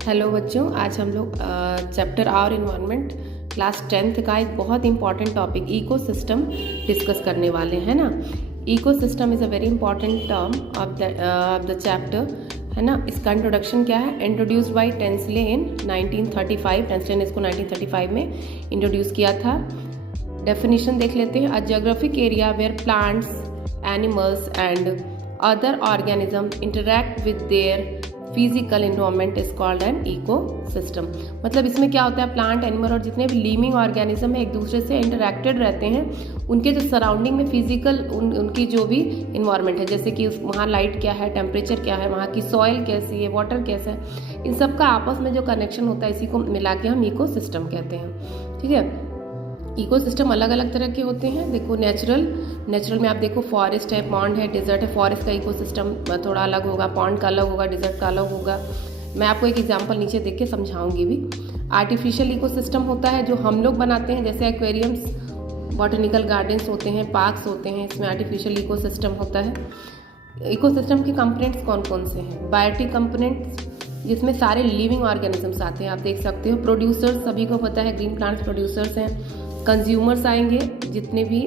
Hello बच्चों, आज हम लोग chapter our environment class 10th का एक बहुत इंपॉर्टेंट टॉपिक इकोसिस्टम डिस्कस करने वाले हैं ना। Ecosystem is a very important term of the chapter, है ना। इसका इंट्रोडक्शन क्या है? Introduced by Tansley in 1935। Tansley ने इसको 1935 में इंट्रोड्यूस किया था। डेफिनेशन देख लेते हैं। A geographic area where plants, animals and other organism interact with their physical environment is called an ecosystem. मतलब इसमें क्या होता है, प्लांट, एनिमल और जितने भी लिविंग ऑर्गेनिज्म है एक दूसरे से इंटरैक्टेड रहते हैं। उनके जो सराउंडिंग में फिजिकल उनकी जो भी इन्वायरमेंट है, जैसे कि वहाँ लाइट क्या है, टेम्परेचर क्या है, वहाँ की सॉइल कैसी है, वाटर कैसा है, इन सब का आपस में जो कनेक्शन होता है इसी को मिला के हम इकोसिस्टम कहते हैं। ठीक है। इकोसिस्टम अलग अलग तरह के होते हैं। देखो, नेचुरल में आप देखो फॉरेस्ट है, पॉन्ड है, डिजर्ट है। फॉरेस्ट का इकोसिस्टम थोड़ा अलग होगा, पॉन्ड का अलग होगा, डिजर्ट का अलग होगा। मैं आपको एक एग्जांपल नीचे देख के समझाऊंगी भी। आर्टिफिशियल इकोसिस्टम होता है जो हम लोग बनाते हैं, जैसे एक्वेरियम्स, बॉटनिकल गार्डन्स होते हैं, पार्क्स होते हैं, इसमें आर्टिफिशियल इकोसिस्टम होता है। इकोसिस्टम के कंपोनेंट्स कौन कौन से हैं? बायोटिक कंपोनेंट्स, जिसमें सारे लिविंग ऑर्गेनिजम्स आते हैं, आप देख सकते हो। प्रोड्यूसर्स, सभी को पता है ग्रीन प्लांट्स प्रोड्यूसर्स हैं। कंज्यूमर्स आएंगे, जितने भी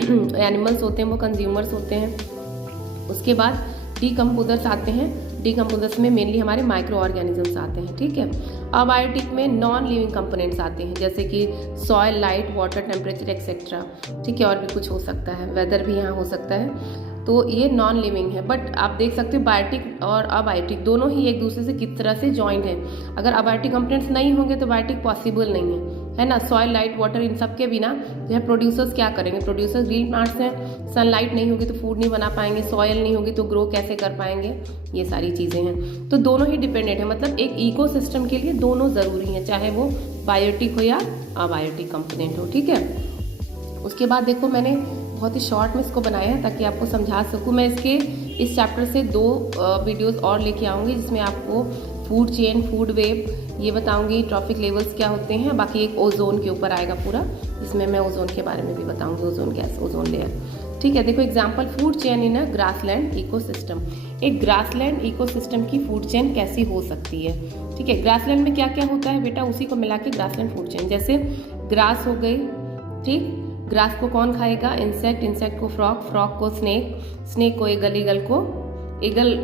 एनिमल्स होते हैं वो कंज्यूमर्स होते हैं। उसके बाद डीकम्पोजर्स आते हैं। डीकम्पोजर्स में मेनली हमारे माइक्रो ऑर्गेनिजम्स आते हैं। ठीक है। अबायोटिक में नॉन लिविंग कंपोनेंट्स आते हैं, जैसे कि soil, light, water, temperature etcetera. ठीक है। और भी कुछ हो सकता है, वेदर भी यहाँ हो सकता है। तो ये नॉन लिविंग है। बट आप देख सकते हो बायोटिक और अबायोटिक दोनों ही एक दूसरे से किस तरह से जॉइंट है। अगर अबायोटिक कंपोनेंट्स नहीं होंगे तो बायोटिक पॉसिबल नहीं है ना। सॉइल, लाइट, वाटर, इन सब के बिना जो है प्रोड्यूसर्स क्या करेंगे? प्रोड्यूसर्स ग्रीन प्लांट्स हैं। सनलाइट नहीं होगी तो फूड नहीं बना पाएंगे, सॉइल नहीं होगी तो ग्रो कैसे कर पाएंगे, ये सारी चीज़ें हैं। तो दोनों ही डिपेंडेंट है। मतलब एक इकोसिस्टम के लिए दोनों ज़रूरी हैं, चाहे वो बायोटिक हो या अबायोटिक कंपोनेंट हो। ठीक है। उसके बाद देखो, मैंने बहुत ही शॉर्ट में इसको बनाया है ताकि आपको समझा सकूं। मैं इस चैप्टर से 2 वीडियोस और लेके आऊँगी, जिसमें आपको फूड चेन, फूड वेब ये बताऊंगी, ट्रॉफिक लेवल्स क्या होते हैं। बाकी एक ओजोन के ऊपर आएगा पूरा, जिसमें मैं ओजोन के बारे में भी बताऊंगी, ओजोन गैस, ओजोन लेयर। ठीक है। देखो example, food chain in a grassland ecosystem. एक ग्रासलैंड इकोसिस्टम की फूड चेन कैसी हो सकती है? ठीक है। ग्रासलैंड में क्या क्या होता है बेटा, उसी को मिला के ग्रासलैंड फूड चेन। जैसे ग्रास हो गई, ठीक। ग्रास को कौन खाएगा? इंसेक्ट, इंसेक्ट को फ्रॉग, फ्रॉग को स्नेक, स्नेक को ईगल, ईगल को ईगल।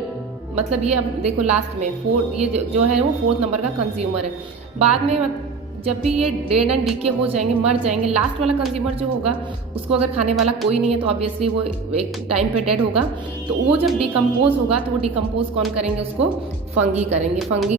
मतलब ये अब देखो लास्ट में ये जो है वो 4th नंबर का कंज्यूमर है। बाद में जब भी ये डेड एंड डीके हो जाएंगे, मर जाएंगे, लास्ट वाला कंज्यूमर जो होगा उसको अगर खाने वाला कोई नहीं है तो ऑब्वियसली वो एक टाइम पे डेड होगा। तो वो जब डिकम्पोज होगा तो वो डिकम्पोज कौन करेंगे? उसको फंगी करेंगे। फंगी